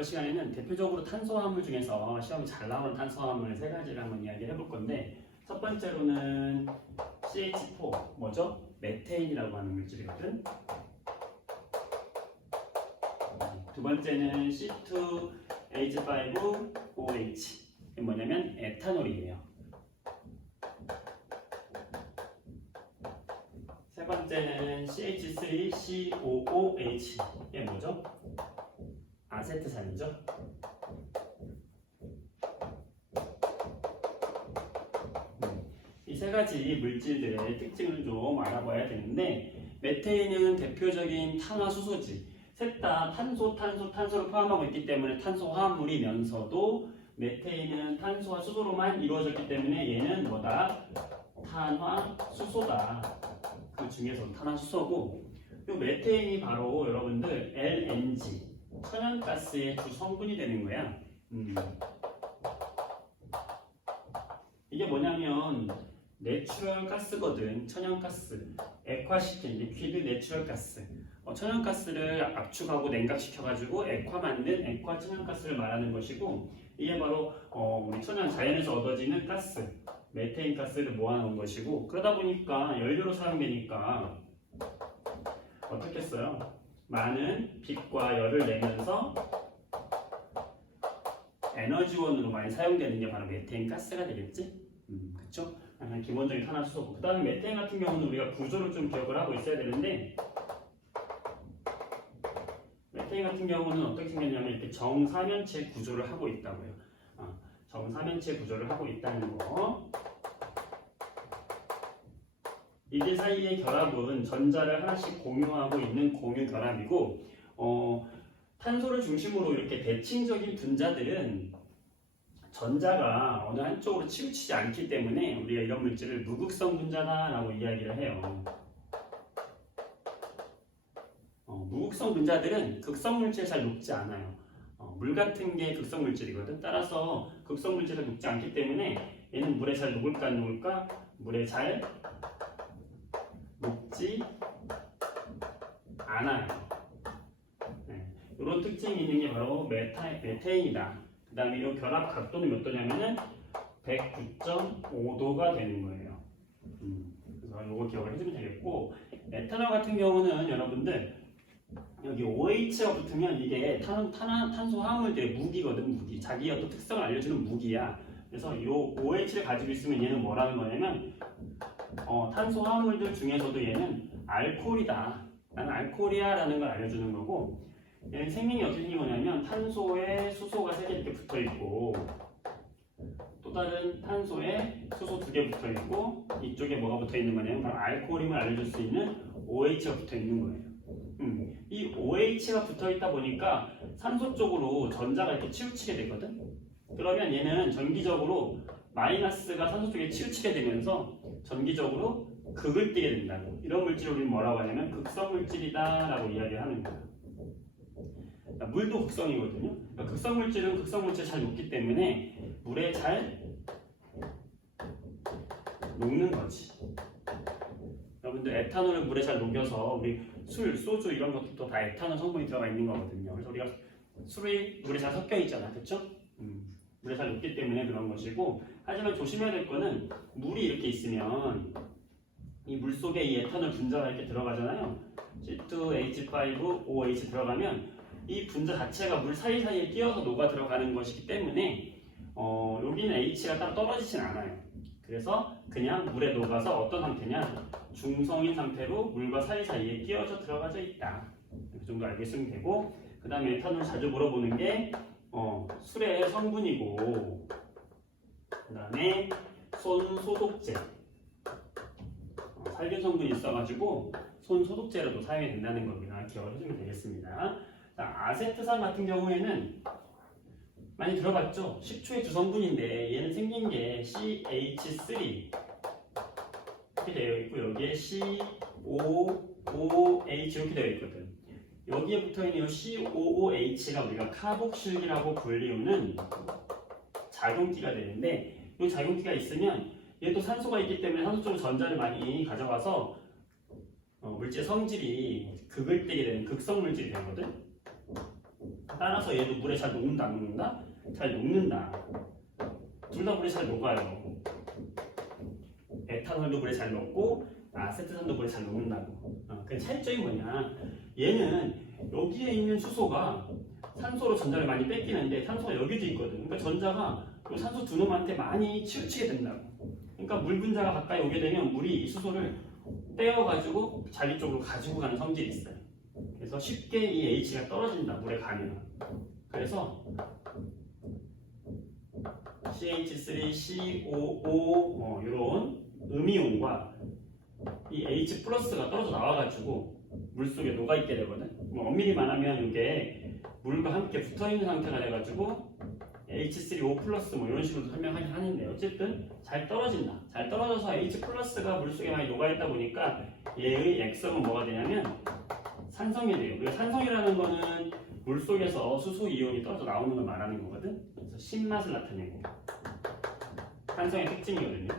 이번 시간에는 대표적으로 탄소화합물 중에서 시험이 잘 나오는 탄소화합물 세 가지를 한번 이야기해 볼 건데, 첫 번째로는 CH4, 뭐죠? 메테인이라고 하는 물질이거든. 두 번째는 C2H5OH, 이게 뭐냐면 에탄올이에요. 세 번째는 CH3COOH, 이게 뭐죠? 아세트산이죠. 이 세 가지 물질들의 특징을 좀 알아봐야 되는데, 메테인은 대표적인 탄화수소지. 셋 다 탄소를 포함하고 있기 때문에 탄소화합물이면서도 메테인은 탄소와 수소로만 이루어졌기 때문에 얘는 뭐다? 탄화수소다. 그 중에서 탄화수소고, 이 메테인이 바로 여러분들 LNG, 천연가스의 주 성분이 되는 거야. 이게 뭐냐면 내추럴 가스거든. 천연가스, 액화시킨 리퀴드 내추럴 가스. 천연가스를 압축하고 냉각시켜가지고 액화 만든 액화 천연가스를 말하는 것이고, 이게 바로 우리 자연에서 얻어지는 가스, 메테인 가스를 모아놓은 것이고, 그러다 보니까 연료로 사용되니까 어떻게 써요? 많은 빛과 열을 내면서 에너지원으로 많이 사용되는 게 바로 메테인 가스가 되겠지? 그쵸? 기본적인 탄화수소고, 그 다음에 메테인 같은 경우는 우리가 구조를 좀 기억을 하고 있어야 되는데, 메테인 같은 경우는 어떻게 생겼냐면 이렇게 정사면체 구조를 하고 있다고요. 정사면체 구조를 하고 있다는 거. 이들 사이의 결합은 전자를 하나씩 공유하고 있는 공유 결합이고, 탄소를 중심으로 이렇게 대칭적인 분자들은 전자가 어느 한쪽으로 치우치지 않기 때문에 우리가 이런 물질을 무극성 분자다라고 이야기를 해요. 무극성 분자들은 극성 물질에 잘 녹지 않아요. 물 같은 게 극성 물질이거든. 따라서 극성 물질에 녹지 않기 때문에 얘는 물에 잘 녹을까 안 녹을까? 물에 잘 녹지 않아요. 이런 특징이 있는 게 바로 메테인이다. 그 다음에 이 결합 각도는 몇 도냐면은 109.5도가 되는 거예요. 그래서 이거 기억을 해주면 되겠고, 에탄올 같은 경우는 여러분들 여기 OH가 붙으면 이게 탄소 화합물들의 무기거든. 무기. 자기의 어떤 특성을 알려주는 무기야. 그래서 이 OH를 가지고 있으면 얘는 뭐라는 거냐면 탄소 화합물들 중에서도 얘는 알코올이다. 나는 알코올이야 라는 걸 알려주는 거고, 얘는 생명이 어떻게 생긴 거냐면 탄소에 수소가 3개 이렇게 붙어 있고, 또 다른 탄소에 수소 2개 붙어 있고, 이쪽에 뭐가 붙어 있는 거냐면 바로 알코올임을 알려줄 수 있는 OH가 붙어 있는 거예요. 이 OH가 붙어 있다 보니까 산소 쪽으로 전자가 이렇게 치우치게 되거든. 그러면 얘는 전기적으로 마이너스가 산소 쪽에 치우치게 되면서 전기적으로 극을 띠게 된다고. 이런 물질을 우리는 뭐라고 하냐면 극성 물질이다 라고 이야기를 하는 거야. 그러니까 물도 극성이거든요. 그러니까 극성 물질은 극성 물질에 잘 녹기 때문에 물에 잘 녹는 거지. 여러분들 에탄올을 물에 잘 녹여서 우리 술, 소주 이런 것도 다 에탄올 성분이 들어가 있는 거거든요. 그래서 우리가 술이 물에 잘 섞여 있잖아, 그렇죠? 물에 잘 녹기 때문에 그런 것이고, 하지만 조심해야 될 거는 물이 이렇게 있으면 이 물 속에 이 에탄올 분자가 이렇게 들어가잖아요. C2H5OH 들어가면 이 분자 자체가 물 사이사이에 끼어서 녹아 들어가는 것이기 때문에 여기는 H가 따로 떨어지진 않아요. 그래서 그냥 물에 녹아서 어떤 상태냐? 중성인 상태로 물과 사이사이에 끼어져 들어가져 있다. 그 정도 알고 있으면 되고, 그 다음에 에탄올 자주 물어보는 게 술의 성분이고, 그 다음에 손소독제, 살균 성분이 있어가지고 손소독제로도 사용이 된다는 겁니다. 기억을 해주면 되겠습니다. 자, 아세트산 같은 경우에는 많이 들어봤죠? 식초의 주성분인데 얘는 생긴 게 CH3 이렇게 되어 있고, 여기에 COOH 이렇게 되어 있거든. 여기에 붙어있는 이 COOH가 우리가 카복실이라고 불리우는 작용기가 되는데, 이 작용기가 있으면 얘도 산소가 있기 때문에 산소 쪽으로 전자를 많이 가져가서 물질 성질이 극을 띠게 되는 극성 물질이 되거든. 따라서 얘도 물에 잘 녹는다 안 녹는다? 잘 녹는다. 둘 다 물에 잘 녹아요. 에탄올도 물에 잘 녹고 아세트산도 물에 잘 녹는다고. 그 차이점이 뭐냐? 얘는 여기에 있는 수소가 산소로 전자를 많이 뺏기는데 산소가 여기도 있거든. 그러니까 전자가 그 산소 두 놈한테 많이 치우치게 된다고. 그러니까 물 분자가 가까이 오게 되면 물이 이 수소를 떼어가지고 자기 쪽으로 가지고 가는 성질이 있어요. 그래서 쉽게 이 H가 떨어진다. 물에 가면. 그래서 CH3COO 이런 음이온과 이 H 플러스가 떨어져 나와가지고 물 속에 녹아있게 되거든. 뭐 엄밀히 말하면 이게 물과 함께 붙어있는 상태가 돼가지고 H3O 플러스 뭐 이런 식으로 설명하긴 하는데 어쨌든 잘 떨어진다. 잘 떨어져서 H 플러스가 물 속에 많이 녹아있다 보니까 얘의 액성은 뭐가 되냐면 산성이 돼요. 이 산성이라는 거는 물 속에서 수소 이온이 떨어져 나오는 걸 말하는 거거든. 그래서 신맛을 나타내고 산성의 특징이거든요.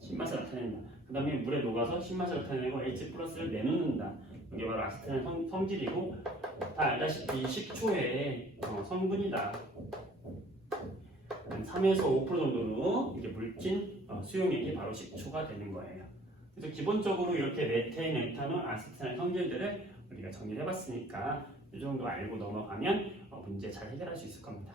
신맛을 나타낸다. 그 다음에 물에 녹아서 신맛을 나타내고 H 플러스를 내놓는다. 이게 바로 아세트의 성질이고 다 알다시피 식초의 성분이다. 한 3에서 5% 정도로 이게 물질 수용액이 바로 식초가 되는 거예요. 그래서 기본적으로 이렇게 메테인, 에탄올, 아세트의 성질들을 우리가 정리를 해봤으니까 이 정도 알고 넘어가면 문제 잘 해결할 수 있을 겁니다.